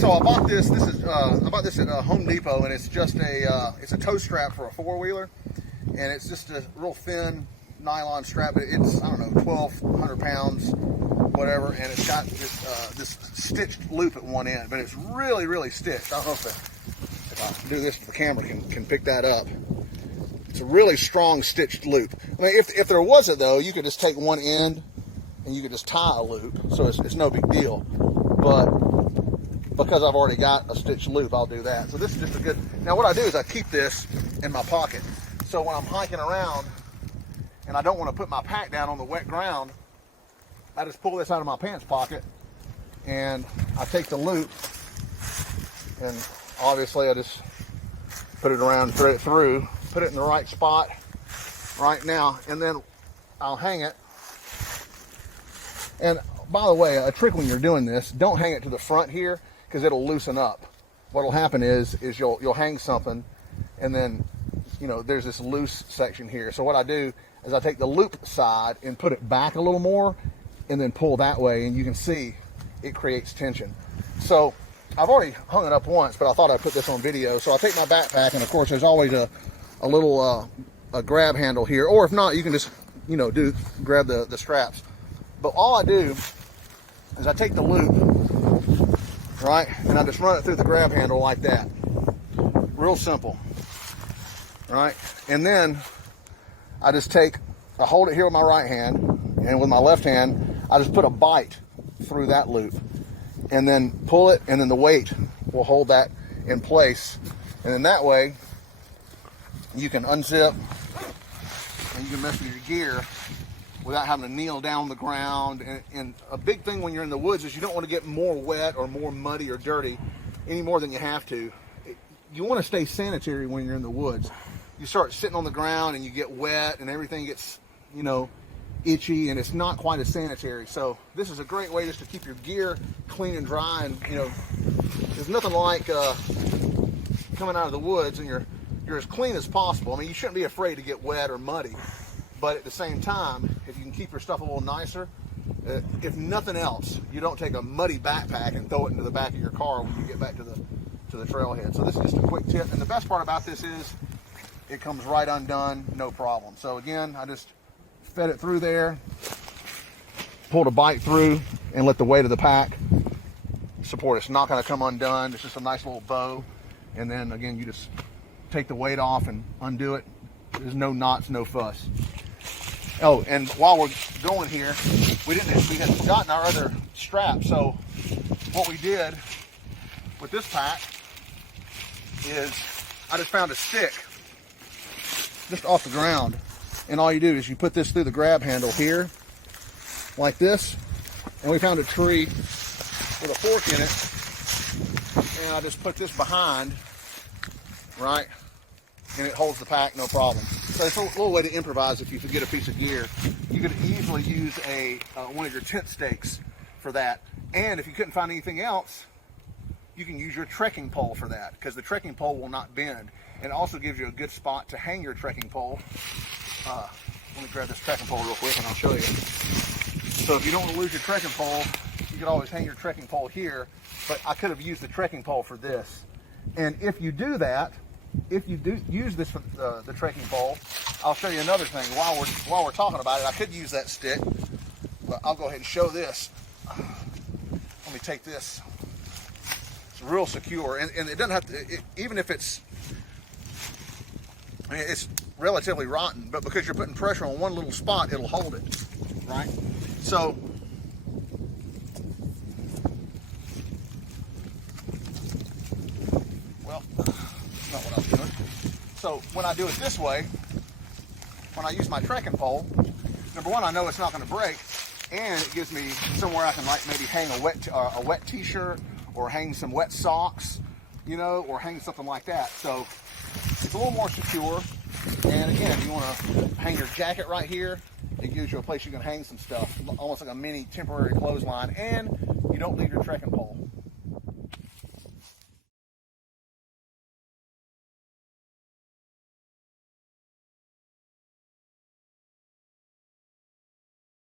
So I bought this. I bought this at Home Depot, and it's just it's a tow strap for a four-wheeler, and it's just a real thin nylon strap. But it's, I don't know, 1,200 pounds, whatever, and it's got this stitched loop at one end, but it's really, really stitched. I don't know if I do this, the camera can pick that up. It's a really strong stitched loop. I mean, if there wasn't though, you could just take one end and you could just tie a loop, so it's no big deal. But because I've already got a stitched loop, I'll do that. So this is just a good. Now what I do is I keep this in my pocket. So when I'm hiking around and I don't want to put my pack down on the wet ground, I just pull this out of my pants pocket and I take the loop, and obviously I just put it around, thread it through, put it in the right spot right now, and then I'll hang it. And by the way, a trick when you're doing this, don't hang it to the front here, because it'll loosen up. What'll happen is you'll hang something, and then, you know, there's this loose section here. So what I do is I take the loop side and put it back a little more, and then pull that way, and you can see it creates tension. So I've already hung it up once, but I thought I'd put this on video. So I'll take my backpack, and of course there's always a little a grab handle here, or if not, you can just, you know, grab the straps. But all I do is I take the loop, right, and I just run it through the grab handle like that. Real simple, right? And then I just I hold it here with my right hand, and with my left hand, I just put a bite through that loop, and then pull it, and then the weight will hold that in place. And then that way, you can unzip, and you can mess with your gear without having to kneel down on the ground. And a big thing when you're in the woods is you don't want to get more wet or more muddy or dirty any more than you have to. You want to stay sanitary when you're in the woods. You start sitting on the ground and you get wet and everything gets, you know, itchy, and it's not quite as sanitary. So this is a great way just to keep your gear clean and dry. And, you know, there's nothing like coming out of the woods and you're as clean as possible. I mean, you shouldn't be afraid to get wet or muddy, but at the same time, if you can keep your stuff a little nicer, if nothing else, you don't take a muddy backpack and throw it into the back of your car when you get back to the trailhead. So this is just a quick tip, and the best part about this is it comes right undone, no problem. So again, I just fed it through there, pulled a bite through, and let the weight of the pack support. It's not going to come undone. It's just a nice little bow. And then again, you just take the weight off and undo it. There's no knots, no fuss. Oh, and while we're going here, we had gotten our other strap. So what we did with this pack is I just found a stick just off the ground. And all you do is you put this through the grab handle here, like this. And we found a tree with a fork in it. And I just put this behind, right? And it holds the pack, no problem. So it's a little way to improvise if you forget a piece of gear. You could easily use one of your tent stakes for that. And if you couldn't find anything else, you can use your trekking pole for that, because the trekking pole will not bend. And it also gives you a good spot to hang your trekking pole. Let me grab this trekking pole real quick and I'll show you. So if you don't want to lose your trekking pole, you could always hang your trekking pole here, but I could have used the trekking pole for this. And if you do that, if you do use this for the trekking pole, I'll show you another thing. While we're talking about it, I could use that stick, but I'll go ahead and show this. Let me take this. It's real secure, and it doesn't have to, even if it's relatively rotten, but because you're putting pressure on one little spot, it'll hold it, right? So, well, that's not what I was doing. So when I do it this way, when I use my trekking pole, number one, I know it's not going to break, and it gives me somewhere I can, like, maybe hang a wet t-shirt, or hang some wet socks, you know, or hang something like that. So it's a little more secure. And again, if you want to hang your jacket right here, it gives you a place you can hang some stuff, almost like a mini temporary clothesline, and you don't leave your trekking pole.